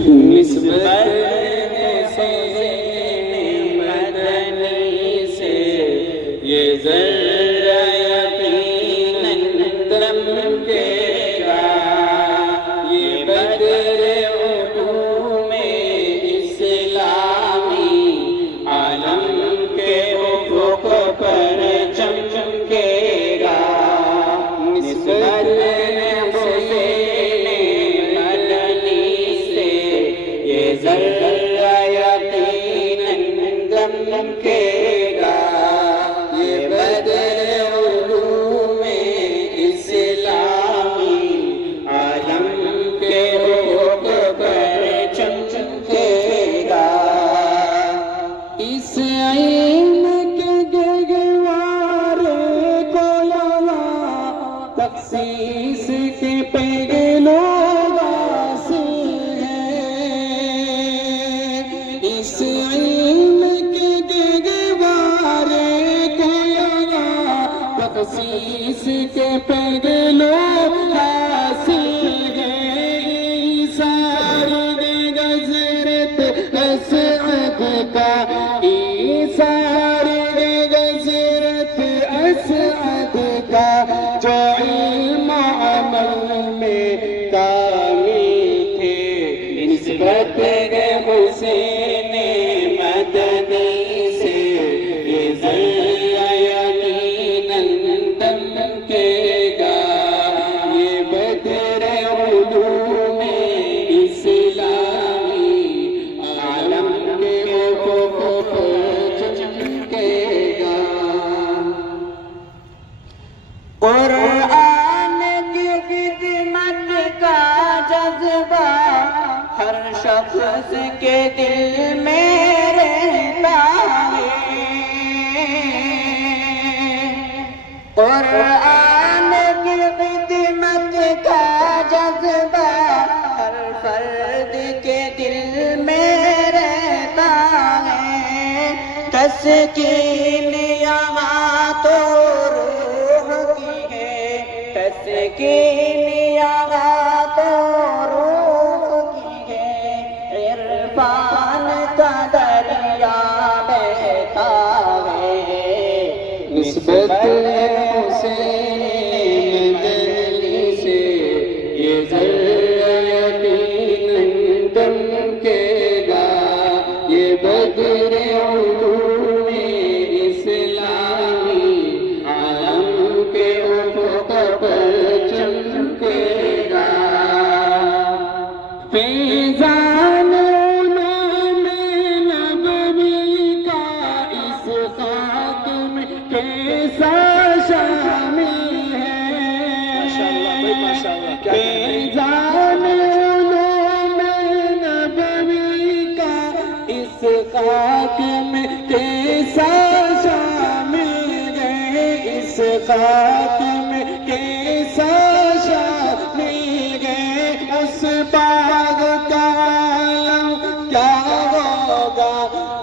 نسبت حسین مدنی سے یہ ذرہ یقیناً دمکے گا، یہ بدر علوم اسلامی عالم کے افق پر چمکے گا۔ نسبت حسین مدنی سے یہ ذرہ یقیناً دمکے گا، یہ بدر علوم اسلامی عالم کے افق پر چمکے گا۔ اس علم کے گہوارے کو یہاں تخصیص کے پہلو واصل ہے، اس علم کے گہوارے کو یہاں تخصیص کے پہلو حاصل ہے۔ ایثار گزرت اسعد کا، ایثار گزرت اسعد کا، جو علم عمل میں کامل تھے۔ نسبت حسین مدنی سے یہ ذرہ یقیناً دمکے گا، یہ بدر علوم اسلامی عالم کے افق پر چمکے گا۔ قرآن کی خدمت کا جذبہ ہر شخص کے دل میں رہتا ہے، قرآن کی خدمت کا جذبہ ہر فرد کے دل میں رہتا ہے۔ تسکین یہاں تو روح کی ہے، تسکین یہاں تو روح کی ہے، عرفان کا دریا بہتا ہے۔ نسبت حسین مدنی سے یہ ذرہ یقیناً دمکے گا، یہ بدر علوم اسلامی عالم کے افق پر چمکے گا۔ فیضان علوم نبوی کا اس خاک میں کیسا شامل ہے، فیضان علوم نبوی کا اس خاک میں کیسا شامل ہے، اس خاک میں کیسا شامل ہے۔ اس باغ کا عالم کیا ہوگا،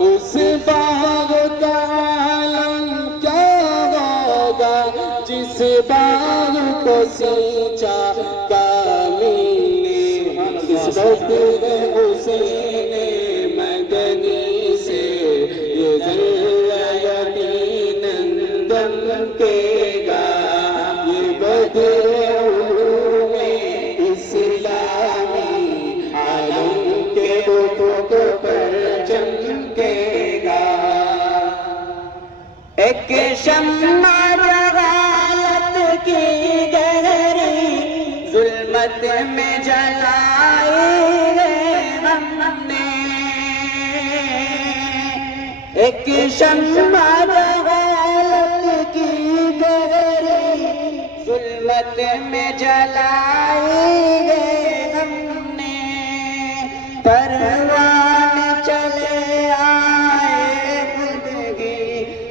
اس باغ کا عالم کیا ہوگا، جس باغ کو سینچا کامل نے۔ نسبت حسین مدنی سے یہ ذرہ یقیناً دمکے گا، یہ بدر علوم اسلامی عالم کے افق پر چمکے گا۔ ایک شمع جہالت کی گہری ظلمت میں جلائی ہے ہم نے، ایک شمع جہالت کی گہری ظلمت میں جلائی ہے ہم نے۔ پروان چلے آئے خودگی،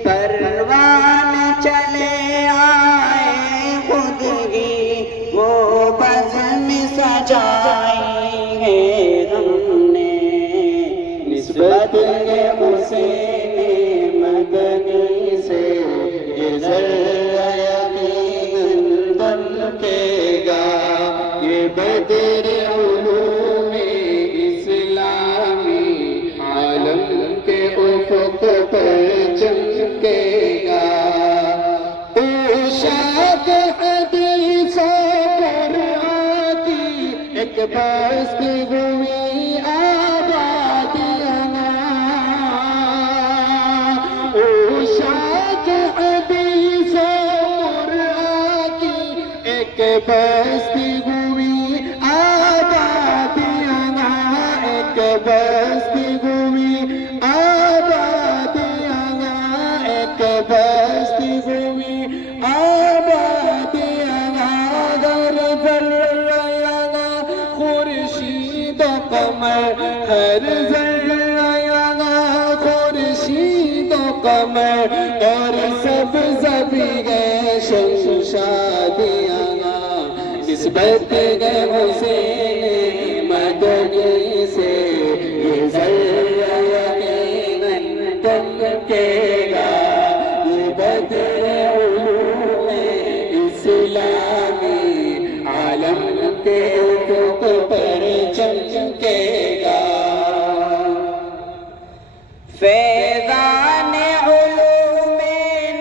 پروان چلے آئے خودگی، وہ بزم سجائی ہے ہم نے۔ نسبت حسین مدنی سے یہ ذرہ یقیناً دمکے گا، یہ بدر علوم اسلامی بست ہوئی آبادیاں او شاد حدیث مرآ کی ایک بست ہوئی آبادیاں ایک بست ہوئی آبادیاں ایک بست ہوئی آبادیاں در خورشید و قمر ہر ذرہ خورشید و قمر اور سب زبی گئے شادیاں نسبت گئے حسین مدنی سے یہ ذرہ یقیناً چمکے گا یہ بدر علوم اسلامی عالم کے افق پر چمکے گا فیضان علوم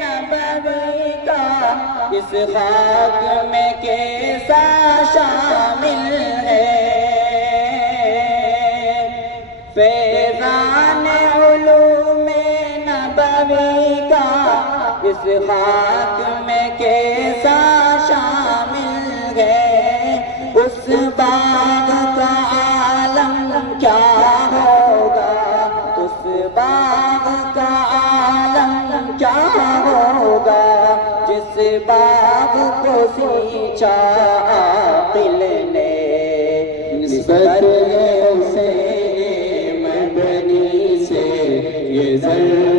نبوی کا اس خاک میں کیسا شامل ہے فیضان علوم نبوی کا اس خاک میں کیسا شامل ہے اس باغ کا عالم کیا ہوگا اس باغ کا عالم کیا ہوگا جس باغ کو سینچا عاقل نے نسبت ہے اسے مدنی سے یہ ذرہ